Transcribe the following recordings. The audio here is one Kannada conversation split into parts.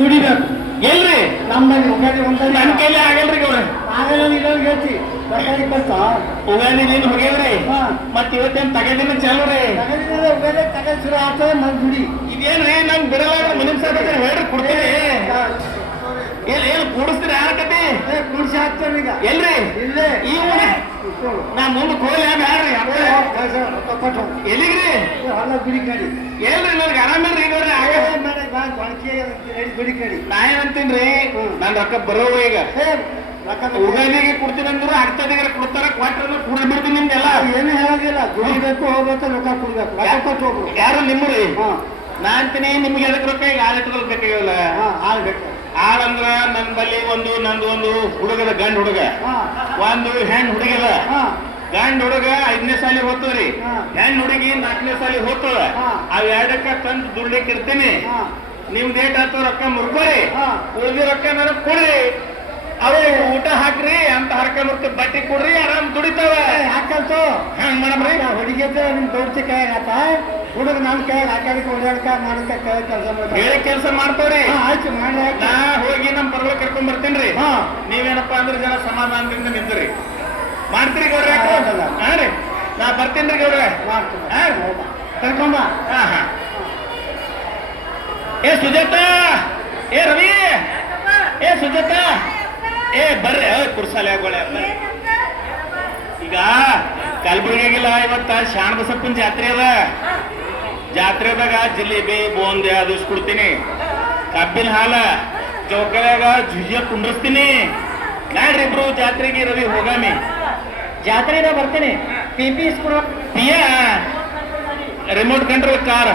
ದುಡಿಬೇಕು ಎಲ್ರಿ ನಮ್ಮ ಉಗಾದಿ ನನ್ನ ಕೈಲಿ ಆಗಲ್ರಿ ಅವ್ರ ಆಗಲ್ಲ ಇನ್ನೊಂದು ಹೇಳ್ತಿ ಸರ್ಕಾರಿ ಕಷ್ಟ ಉಗಾದಿ ನೀನ್ ಹೋಗ್ಯವ್ರಿ ಮತ್ ಇವತ್ತೇನ್ ತಗದಿನ ಚಾಲು ರೀ ಉಗಾದಿ ತಗ ಶುರು ಆಗ್ತದೆ ಮನ್ ದುಡಿ ಇದೇನ್ರಿ ನಂಗ್ ಬಿಡಲ್ಲ ಮನಿಮ್ ಸಾಧ್ಯ ಹೇಳ್ರಿ ಕೊಡ್ತೀನಿ ಏನ್ ಕೂಡಿಸ್ತೀರಿ ಯಾರ ಕತೆ ಕುಡಿಸಿ ಹಾಕ್ತೇವೆ ಈಗ ಎಲ್ರಿ ಇಲ್ಲೇ ಈ ನಾ ಮುಂದೆ ಕೋಲಿ ಬ್ಯಾಡ್ರಿ ಎಲ್ಲಿಗ್ರಿ ಹೊಲ ಗುಡಿ ಕಡಿ ಎಲ್ರಿ ನನ್ಗೆ ಆರಾಮಿಲ್ರಿ ಈಗ ಗುಡಿ ಕಡಿ ನಾ ಏನಂತೀನ್ರಿ ನಾನ್ ರೊಕ್ಕ ಬರೋ ಈಗ ಉಗಾದಿಗೆ ಕೊಡ್ತೀನಿ ಅಂದ್ರು ಆಗ್ತದಿಗೆ ಕೊಡ್ತಾರ ಕ್ವಾಟ್ರ ಕುಡಿದ್ ಬಿಡ್ತೀನಿ ನಿಮ್ದೆಲ್ಲ ಏನು ಹೇಳೋದಿಲ್ಲ ದುಡಿಬೇಕು ಹೋಗ್ಬೇಕು ರೊಕ್ಕ ಕೊಡ್ಬೇಕು ರೊಕ್ಕ ಕೊಟ್ಟು ಹೋಗ್ಬೇಕು ಯಾರು ನಿಮ್ರಿ ನಾ ಅಂತೀನಿ ನಿಮ್ಗೆ ಎದಕ್ ರೊಕ್ಕ ಈಗ ಆಳಿಟ್ಕೊಳ್ ಬೇಕಾಗಿಲ್ಲ ಹಾಲು ಬೇಕು ಹಾಳಂದ್ರ ನನ್ ಬಲ್ಲಿ ನಂದು ಒಂದು ಹುಡುಗದ ಗಂಡ ಹುಡುಗ ಒಂದು ಹೆಣ್ ಹುಡುಗದ ಗಂಡ ಹುಡುಗ 5ನೇ ಸಾಲಿ ಹೋಗ್ತದ್ರಿ ಹೆಣ್ ಹುಡುಗಿ 4ನೇ ಸಾಲಿ ಹೋಗ್ತದ ಅವ್ ಎರಡಕ್ಕ ತಂದು ದುಡ್ಲಿಕ್ಕೆ ಇರ್ತೀನಿ ನಿಮ್ದು ಏಟ್ ಆತ ರೊಕ್ಕ ಮುರ್ಕೋರಿ ಉಳಿದಿ ರೊಕ್ಕ ನನಗ್ ಕೊಡ್ರಿ ಅವ್ರಿಗೆ ಊಟ ಹಾಕ್ರಿ ಅಂತ ಹರಕ ಮುರ್ಕ ಬಟ್ಟೆ ಕೊಡ್ರಿ ಆರಾಮ್ ದುಡಿತಾವ ಹಾಕಲ್ತು ಹಂಗ್ ಮಾಡಮ್ರಿ ಹುಡುಗಿ ನಿಮ್ ದೊಡ್ಡ ಕೈ ಆತ ಹುಡುಗ ನಮ್ ಕೈ ಹಾಕಿ ಓಡಾಡ್ಕ ಮಾಡಕ ಕೈ ಕೆಲಸ ಹೇಳಿ ಕೆಲಸ ಮಾಡ್ತಾವ್ರಿ ಆಯ್ತು ಮಾಡಿ ನಾ ಹೋಗಿ ನಮ್ ಪರ್ವ ಕರ್ಕೊಂಡ್ ಬರ್ತೇನ್ರಿ ನೀವೇನಪ್ಪಾ ಅಂದ್ರೆ ಜನ ಸಮಾಧಾನದಿಂದ ನಿಂತ್ರಿ ಮಾಡ್ತೀರಿ ಗೌಡ್ರ ಹಾ ರೀ ನಾ ಬರ್ತೀನಿ ಗೌಡ್ರ ಕರ್ಕೊಂಬ ಏ ಸುಜಾತ ಏ ರವಿ ಏ ಸುಜಾತ ಏ ಬರ್ರಿ ಕುರ್ಸಾಲೆ ಆಗೋಳೆ ಈಗ ಕಲಬುರಗಿಗಿಲ್ಲ ಇವತ್ತ ಶಾಣ ಬಸಪ್ಪನ ಜಾತ್ರೆ ಅದ ಜಾತ್ರೆದಾಗ ಜಿಲೇಬಿ ಬೋಂದೆ ಅದು ಕೊಡ್ತೀನಿ ಕಬ್ಬಿನ ಹಾಲ ಚೌಕಲ್ಯಾಗ ಜುಜಿಯ ಕುಂಡ್ರಿಸ್ತೀನಿ ನಾಡ್ರಿ ಇಬ್ರು ಜಾತ್ರೆಗೆ ರವಿ ಹೋಗಾಮಿ ಜಾತ್ರೆಗೆ ಬರ್ತೀನಿ ಪಿಪಿ ಪಿಯ ರಿಮೋಟ್ ಕಂಟ್ರೋಲ್ ಕಾರ್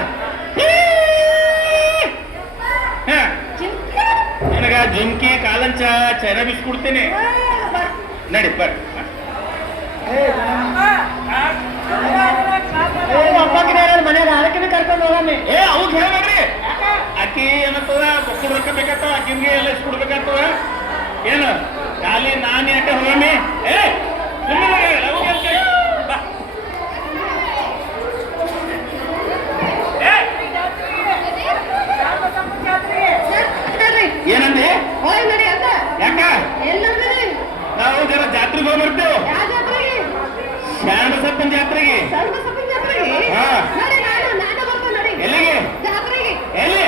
ನಿನಗ ಜುಮ್ಕಿ ಕಾಲಂಚ ಚೈನಾ ಬೀಸ್ ಕೊಡ್ತೀನಿ ನಡಿ ಬರ್ರಿ ಮನೆಯಾಗ ಅದಕ್ಕೆ ಕರ್ಕೊಂಡು ಹೋಗಮ್ಮಿ ಏ ಅವಾಗ ಹೇಳ್ಬೇಡ್ರಿ ಅಕ್ಕಿ ಏನತ್ತದ ಮಕ್ಕಳು ರೊಕ್ಕ ಬೇಕಾಗ್ತವ ಅಕ್ಕಿನ್ಗೆ ಎಲ್ಲ ಕೊಡ್ಬೇಕಾಗ್ತವ ಏನು ಖಾಲಿ ನಾನ್ ಯಾಕೆ ಹೋಗಮ್ಮಿ ಏ ಏನಂದಿ ಯಾಕ ನಾವು ಜರ ಜಾತ್ರೆಗೆ ಹೋಗ್ಬರ್ತೇವೆ ಶಾಣ ಬಸಪ್ಪನ ಜಾತ್ರೆಗೆ ಎಲ್ಲಿಗೆ ಎಲ್ಲಿ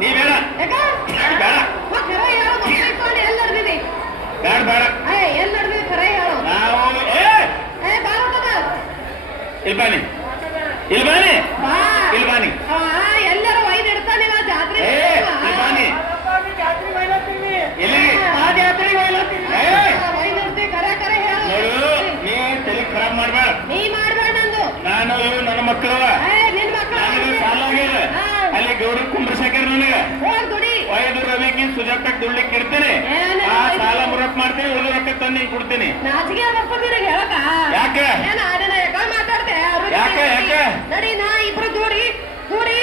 ನೀ ಬೇಡ ಬೇಡ ಬೇಡ ನಾವು ಇಲ್ಬಾನಿ ಇಲ್ಬಾನಿ ಇಲ್ಬಾನಿ ಎಲ್ಲರೂ ಒಯ್ದು ಇಡ್ತಾನೆ ಜಾತ್ರೆ ಇಲ್ಬಾನಿ ಎಲ್ಲಿಗೆ ನೋಡು ನೀ ತಲೆ ಖರಾಬ್ ಮಾಡ್ಬೇಡ ನಾನು ಇವು ನನ್ನ ಮಕ್ಕಳವ ಸಾಲ ಆಗ್ಯದ ಅಲ್ಲಿ ಗೌಡಿ ಕುಂಬ್ರಶೇಖರ್ ನನಗ 5 ರವಿಗೆ ಸುಜಾತಕ್ ದುಡ್ಲಿಕ್ಕೆ ಇಡ್ತೇನೆ ಆ ಸಾಲ ಮುರಪ್ ಮಾಡ್ತೀನಿ ಉಳಿದ ರೊಕ್ಕ ತಂದು ಕೊಡ್ತೀನಿ ಯಾಕೆ ಯಾಕೆ ಯಾಕೆ ನಡಿ ನಾ ಇಬ್ರು ದೂಡಿ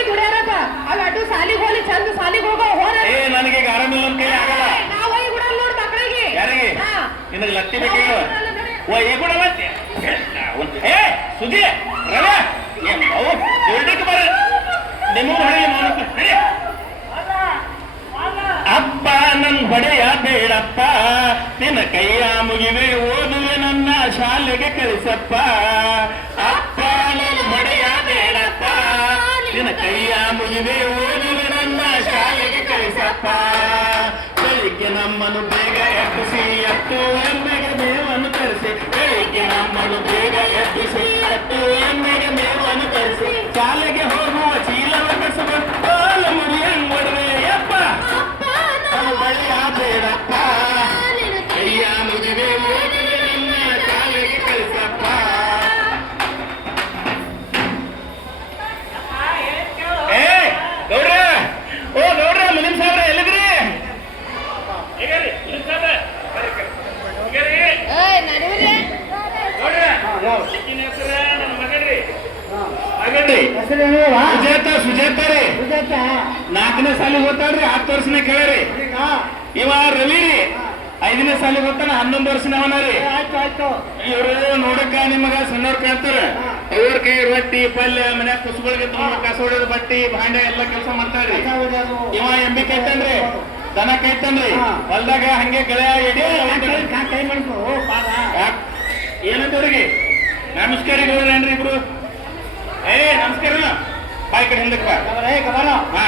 ದುಡಿಯಾರಪ್ಪ ಅವ್ ಅಡ್ಡು ಸಾಲಿಗೆ ಹೋಲಿ ಚಂದ ಸಾಲಿಗೆ ಹೋಗೋ ಏ ನನಗೆ ಈಗ ಆರಾಮಿಲ್ಲ ಅಂತ ಕೈ ಆಗಲ್ಲ ನಾವು ಒಯ್ ಬಿಡಲ್ಲ ನೋಡ್ ಮಕ್ಕಳಿಗೆ ಯಾರಿಗೆ ನಿನಗೆ ಲತ್ತಿ ಬೇಕಿಲ್ಲ ಒಯ್ ಬಿಡಲ್ಲ ಏ ಸುಜಿ ರವೆ ಅವು ದುಡ್ಡಿಗೆ ಬರ ನಿಮ್ಮ ಹೊಡೆಯ ಅಪ್ಪ ನನ್ ಹೊಡೆಯ ಬೇಡಪ್ಪ ನಿನ್ನ ಕೈಯ ಮುಗಿವೆ ಓದುವೆ ನನ್ನ ಶಾಲೆಗೆ ಕಳಿಸಪ್ಪ ಅಪ್ಪ ನನ್ ಹೊಡೆಯ ಬೇಡಪ್ಪ ನಿನ್ನ ಕೈಯ ಮುಗಿವೆ ಓದುವೆ ನನ್ನ ಶಾಲೆಗೆ ಕಳಿಸಪ್ಪ ಬೆಳಿಗ್ಗೆ ನಮ್ಮನ್ನು ಬೇಗ ಎಬ್ಬಿಸಿ ಎತ್ತು ಎಮ್ಮೆಗೆ ಮೇವನ್ನು ತರಿಸಿ ಬೆಳಿಗ್ಗೆ ನಮ್ಮನ್ನು ಬೇಗ ಎಬ್ಬಿಸಿ ಎತ್ತು ಎಮ್ಮೆಗೆ ಮೇವನ್ನು ತರಿಸಿ ಶಾಲೆಗೆ ಹೋಗುವ ಚೀಲವ ಕಸುವ ತೋಲ ಮುರಿಯಂಗೊಡವೆ ಯಪ್ಪ ಬಳಿಯ ಬೇಡಪ್ಪ ಕೈಯ ಮುಗಿವೆ ಓದುವೆ ನನ್ನ ಶಾಲೆಗೆ ಕಳಿಸಪ್ಪ ಏ ಗೌಡ್ರ ಓ ಗೌಡ್ರ ಮುನಿಮ್ ಸಾಬ್ರ ಎಲ್ಲಿದ್ರಿ ಸುಜಾತ ರೀ 4ನೇ ಸಾಲಿಗೆ ಹೋಗ್ತಾಳ್ರಿ 10 ವರ್ಷನೇ ಕೇಳ್ರಿ ಇವ ರವಿ ರೀ 5ನೇ ಸಾಲಿಗೆ ಹೋಗ್ತಾನ 11 ವರ್ಷನವನ ರೀ ಇವ್ರು ನೋಡಕ್ಕ ನಿಮಗ ಸಣ್ಣವ್ರು ಕಾಣ್ತಾರ ಅವ್ರ ಕೈ ರೊಟ್ಟಿ ಪಲ್ಯ ಮನ್ಯಾಗ ಕುಸುಗಳಿಗೆ ಕಸ ಹೊಡೆದ ಬಟ್ಟಿ ಭಾಂಡೆ ಎಲ್ಲ ಕೆಲಸ ಮಾಡ್ತಾರ್ರಿ. ಇವ ಎಂಬಿ ಕೈತನ್ರಿ, ದನ ಕೈತನ್ರಿ, ಹೊಲ್ದಾಗ ಹಂಗೆ ಗೆಳೆಯ ಎಡಿ ಕೈ ಮಾಡ್ಕೊ ಏನಂತವ್ರಿಗೆ ನಮಸ್ಕಾರ ಗೌಡ್ರೇನ್ರಿ ಇಬ್ರು. ಏ ನಮಸ್ಕಾರ ಬಾಯ್ ಕಡೆ ಹಿಂದಕ್ಕೆ ಹಾ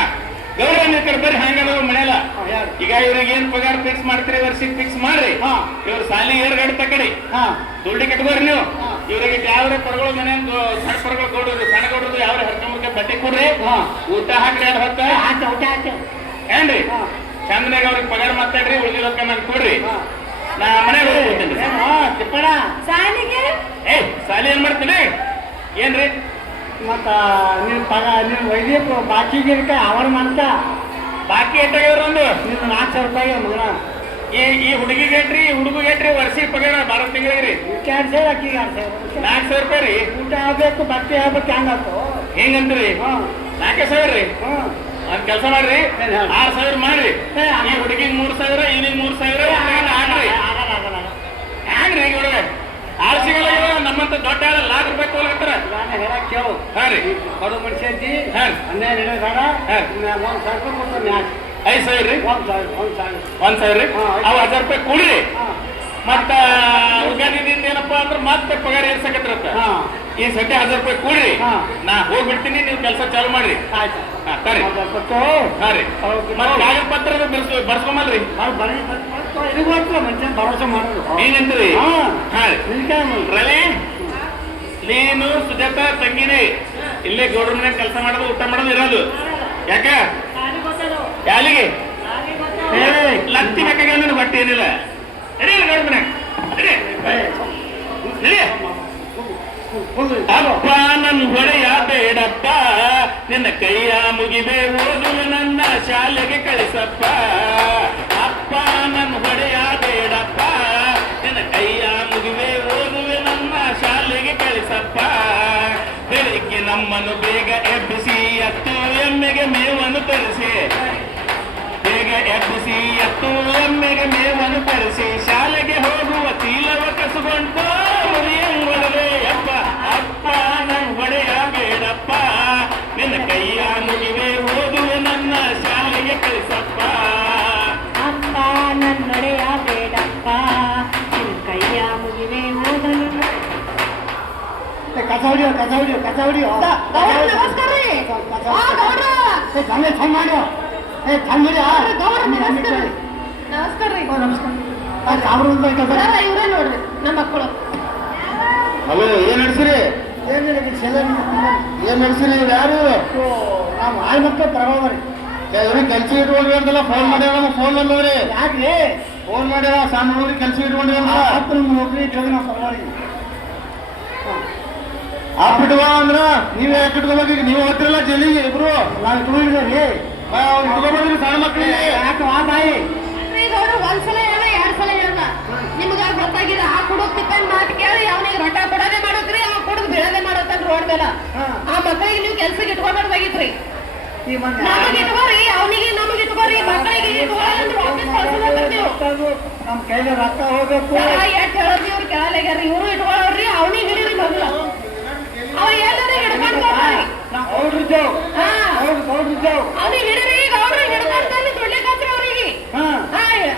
ಗೌಡ್ರ ಕಡೆ ಬರ್ರಿ. ಹಂಗದ ಮನೆಯಲ್ಲ ಈಗ ಇವ್ರಿಗೆ ಏನ್ ಪಗಾರ ಫಿಕ್ಸ್ ಮಾಡ್ತೀರಿ ವರ್ಷಕ್ಕೆ ಫಿಕ್ಸ್ ಮಾಡ್ರಿ. ಇವ್ರ ಸಾಲಿ ಏರ್ಗಡೆ ತಕಡಿ ದುಡ್ಡಿ ಕಟ್ಕೋರಿ ನೀವು. ಇವ್ರಿಗೆ ಯಾವ್ರ ಪರಗಳು ಮನೆ ಸಣ್ಣ ಪರಗಳು ಕೊಡ್ರಿ, ಸಣ್ಣ ಕೊಡ್ರಿ ಯಾವ್ರ ಹರ್ಕೊಂಬಕ್ಕೆ ಬಟ್ಟೆ ಕೊಡ್ರಿ, ಊಟ ಹಾಕ್ರಿ ಯಾರು ಹೊತ್ತ ಏನ್ರಿ ಚಂದನಾಗ ಅವ್ರಿಗೆ ಪಗಾರ ಮಾತಾಡ್ರಿ, ಉಳಿದಿರೋಕ್ಕ ನನ್ ಕೊಡ್ರಿ. ನಾ ಮನೆಗೆ ಹೋಗ್ತೇನೆ. ಸಾಲಿಗೆ ಏ ಸಾಲಿ ಏನ್ ಮಾಡ್ತೀನಿ ಏನ್ರಿ ಮತ್ತ ನೀವು ವೈದ್ಯರು ಬಾಕಿಗೆ ಅವ್ರ ಮಾಡ್ತಾ ಬಾಕಿ ಎಟ್ಟಾಗ್ಯವ್ರ ಒಂದು ನೀನು 4,000 ರೂಪಾಯಿ ಮಗನ ಈ ಹುಡುಗಿಗೆ ಏಟ್ರಿ ಹುಡುಗಿಗೆ ಏಟ್ರಿ ವರ್ಷಿಗೆ ಪಗಾರ 12 ತಿಂಗಳಿಗೆ 2,000 ಅಕ್ಕಿಗೆ 2,000 4,000 ರೂಪಾಯಿ ರೀ. ಊಟ ಆಗ್ಬೇಕು ಬಟ್ಟೆ ಆಗ್ಬೇಕು ಹೆಂಗಾಯ್ತು ಹೆಂಗಂತ್ರಿ 4,000 ರೀ. ಒಂದ್ ಕೆಲಸ ಮಾಡ್ರಿ 6,000 ಮಾಡ್ರಿ. ಈ ಹುಡುಗಿಗೆ 3,000 ಇವನಿಗೆ 3,000 ಹಾಕ್ರಿ. ಹ್ಯಾಂಗ್ರಿ ಈಗ ಹುಡುಗ ಆಳ್ ಸಿಗಲ್ಲ. ನಮ್ಮಂತ ದೊಡ್ಡ ಆಳ ₹1,00,000 ಹೋಗ್ತಾರ. ನಾನು ಹೇಳಕ್ ಕೇಳು. ಹಾ ರೀ ಬಡ ಮನುಷ್ಯ ಐತಿ. ಹಾ ಹನ್ನೆರಡು ಹಿಡಿದ ಬೇಡ. 1,000 ರೂಪಾಯಿ ಕೊಡ್ತಾನೆ. 5,000 ರೀ. 1,000 ರೀ. ಅವು 1,000 ರೂಪಾಯಿ ಕೊಡ್ರಿ. ಮತ್ತ ಉಗಾದಿದಿಂದ ಏನಪ್ಪಾ ಅಂದ್ರೆ ಮತ್ತೆ ಪಗಾರ ಏರ್ಸಕತ್ರತ್ತ. ಈ ಸದ್ಯ 1,000 ರೂಪಾಯಿ ಕೊಡ್ರಿ. ನಾ ಹೋಗ್ಬಿಡ್ತೀನಿ, ನೀವು ಕೆಲಸ ಚಾಲು ಮಾಡ್ರಿ. ಆಯ್ತು ಸರಿ ಹಾ ರೀ. ಮತ್ತೆ ಕಾಗದ ಪತ್ರ ಬರ್ಸ್ಕೊಂಬಲ್ರಿ. ಮನುಷ್ಯ ಭರೋಸೆ ಮಾಡೋದು ನೀನೆಂತ್ರಿ ಹಾ ರೀ. ನಿಲ್ಕ ರವಿ ನೀನು ಸುಜಾತ ತಂಗಿನಿ ಇಲ್ಲೇ ಗೌಡ್ರ ಮನ್ಯಾಗ ಕೆಲಸ ಮಾಡೋದು ಊಟ ಮಾಡೋದು ಇರೋದು. ಯಾಕ ಯಾಲಿಗೆ ಲತ್ತಿ ಬೇಕಾಗ ನನಗೆ ಬಟ್ಟೆ ಏನಿಲ್ಲ. ನಡಿ ಗೌಡ್ರ ಮನ್ಯಾಗ ನಡಿ. ಅಪ್ಪ ನನ್ ಹೊಡೆಯ ಬೇಡಪ್ಪ, ನಿನ್ನ ಕೈಯ ಮುಗಿದೆ ಓದುವೆ ನನ್ನ ಶಾಲೆಗೆ ಕಳಿಸಪ್ಪ. ಅಪ್ಪ ನನ್ ಹೊಡೆಯ ಬೇಡಪ್ಪ, ನಿನ್ನ ಕೈಯ ಮುಗಿವೆ ಓದುವೆ ನನ್ನ ಶಾಲೆಗೆ ಕಳಿಸಪ್ಪ. ಬೆಳಿಗ್ಗೆ ನಮ್ಮನ್ನು ಬೇಗ ಎಬ್ಬಿಸಿ ಎತ್ತು ಎಮ್ಮೆಗೆ ಮೇವನ್ನು ತರಿಸಿ, ಬೇಗ ಎಬ್ಬಿಸಿ ಎತ್ತು ಎಮ್ಮೆಗೆ ಮೇವನ್ನು ತರಿಸಿ, ಶಾಲೆಗೆ ಹೋಗುವ ಚೀಲವ ಕಸುಗೊಂಡು ಮುರಿಯಂಗೊಳವೆ ಅಪ್ಪ. ಅಪ್ಪ ನನ್ ಹೊಡೆಯ ಬೇಡಪ್ಪ, ನಿನ್ನ ಕೈಯ ಮುಗಿವೆ ಓದುವೆ ನನ್ನ ಶಾಲೆಗೆ ಕಳಿಸಪ್ಪ. ಅಪ್ಪ ನನ್ನೊಡೆಯ ಬೇಡಪ್ಪ, ನಿನ್ ಕೈಯ ಮುಗಿವೆ ಓದಲು. ಕಸ ಹೊಡಿಯೋ ನಮಸ್ಕಾರ ರೀ. ಗೌಡ್ರ ಚಂದ ಮಾಡು. ಚಂದ ನಮಸ್ಕಾರ ರೀ. ಇವ್ರೇ ನೋಡ್ರಿ ನಮ್ಮ ಮಕ್ಕಳು. ಹಲೋ ಏನ್ ನಡೆಸಿರಿ? ಏನ್ ನಡೆಸಿರಿ? ಯಾರು ನಾವು ಆಳ್ ಮಕ್ಕಳು ತಗೋಬರಿ ಕೆಲ್ಸ ಇಟ್ಕೊಂಡ್ರಿ ಅಂತಲ್ಲ ಫೋನ್ ಮಾಡ್ಯಾರ. ಫೋನ್ ಬಂದವ್ರಿ. ಯಾಕ್ರಿ ಫೋನ್ ಮಾಡ್ಯಾರ ಸಣ್ಣ ಹುಡುಗ್ರಿ ಕೆಲ್ಸ ಇಟ್ಕೊಂಡ್ರಿ ಅಂತ. ನೌಕರಿ ಇಟ್ಕೊಂಡು ನಾವು ತಗೋರಿ. ಇಟ್ಕೋ ಅಂದ್ರ ನೀವ್ ಯಾಕೆ ಇಟ್ಕೋಬೇಕು? ನೀವು ಹೋಗ್ತಿರಲ್ಲ ಜಲ್ಲಿಗೆ ಇಬ್ರು. ನಾವು ಇಟ್ಕೊಂಡಿದ್ದೀವಿ ಇಟ್ಕೊಂಡ್ರಿ ಸಣ್ಣ ಮಕ್ಳಿಗೆ. ಯಾಕೆ ವಾ ಬಾಯಿ ಗೌಡ್ರು ಒಂದ್ಸಲ ಹೇಳ 2 ಸಲ ಹೇಳ. ನಿಮ್ಗ ಗೊತ್ತಾಗಿಲ್ಲ ಆ ಕುಡುಕ್ ತಿಪ್ಪನ್ ಮಾತು ಕೇಳಿ ಅವನಿಗೆ ರೊಟ್ಟ ಕೊಡೋದೇ ಮಾಡೋದ್ರಿ, ಅವ ಕುಡುದ್ ಬೀಳೋದೇ ಮಾಡೋತನ್ ರೋಡ್ ಮೇಲೆ. ಆ ಮಕ್ಕಳಿಗೆ ನೀವು ಕೆಲ್ಸಕ್ಕೆ ಇಟ್ಕೊಬಾರ್ದಾಗಿತ್ರಿ. ಈ ಮಂದಿ ನಮಗೆ ಇಟ್ಕೋರಿ, ಅವನಿಗೆ ನಮಗೆ ಇಟ್ಕೋರಿ, ಮಕ್ಕಳಿಗೆ ಇಟ್ಕೊಳ್ಳಿ ವಾಪಸ್ ಕಳ್ಸೋದಂತ ನೀವು. ನಮ್ಮ ಕೈಲಿ ರೊಕ್ಕ ಹೋಗ್ಬೇಕು. ಎಷ್ಟ್ ಹೇಳೋದ್ರಿ ಇವ್ರು ಕೇಳಲಾಗ್ಯಾರ. ಇವ್ರು ಇಟ್ಕೊಳ್ಳೋರಿ, ಅವನಿಗೆ ಹಿಡೀರಿ ಮೊದಲು. ಅವ ಎಲ್ಲರೂ ಹಿಡ್ಕೊಂಡು ನಾವು ಗೌಡ್ರಿದ್ದೇವು. ಹಾ ಗೌಡ್ರಿದ್ದೇವು. ಅವನಿಗೆ ಹಿಡೀರಿ. ಗೌಡ್ರಿಗೆ ಹಿಡ್ಕೊಂಡ್ ತಂದು ದುಡ್ಲಿಕ್ಕೆ ಹಚ್ರಿ ಅವ್ರಿಗೆ. ಹಾ ಅಲ್ಲಿ